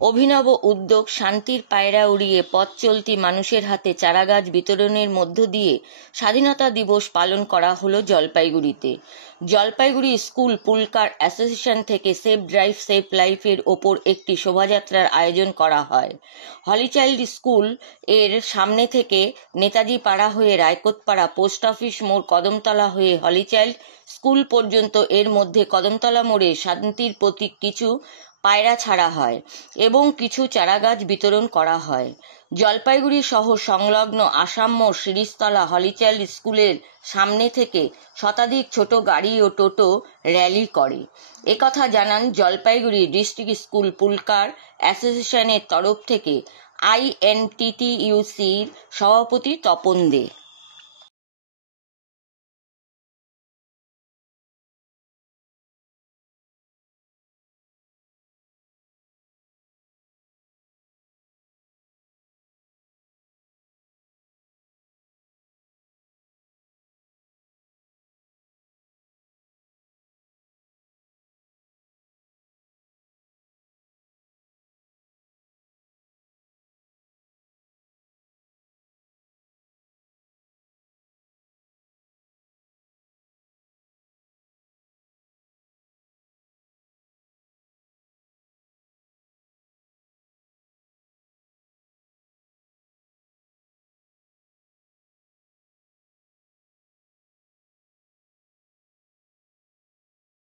অভিনব উদ্যোগ শান্তির পায়রা উড়িয়ে পথ চলতি মানুষের হাতে চারাগাছ বিতরণের মধ্য দিয়ে স্বাধীনতা দিবস পালন করা হলো জলপাইগুড়িতে। জলপাইগুড়ি স্কুল পুলকার অ্যাসোসিয়েশন থেকে সেভ ড্রাইভ সেভ লাইফের ওপর একটি শোভাযাত্রার আয়োজন করা হয়। হলিচাইল্ড স্কুল এর সামনে থেকে নেতাজি পাড়া হয়ে রায়কোটপাড়া, পোস্ট অফিস মোড়, কদমতলা হয়ে হলিচাইল্ড স্কুল পর্যন্ত এর মধ্যে কদমতলা মোড়ে শান্তির প্রতীক কিছু পায়রা ছাড়া হয় এবং কিছু চারাগাছ বিতরণ করা হয়। জলপাইগুড়ি শহর সংলগ্ন আসাম মোড়, শিরিষতলা, হলিচাইল্ড স্কুলের সামনে থেকে শতাধিক ছোট গাড়ি ও টোটো র্যালি করে। একথা জানান জলপাইগুড়ি ডিস্ট্রিক্ট স্কুল পুলকার অ্যাসোসিয়েশনের তরফ থেকে আইএনটিটিইউসির সভাপতি তপন দে।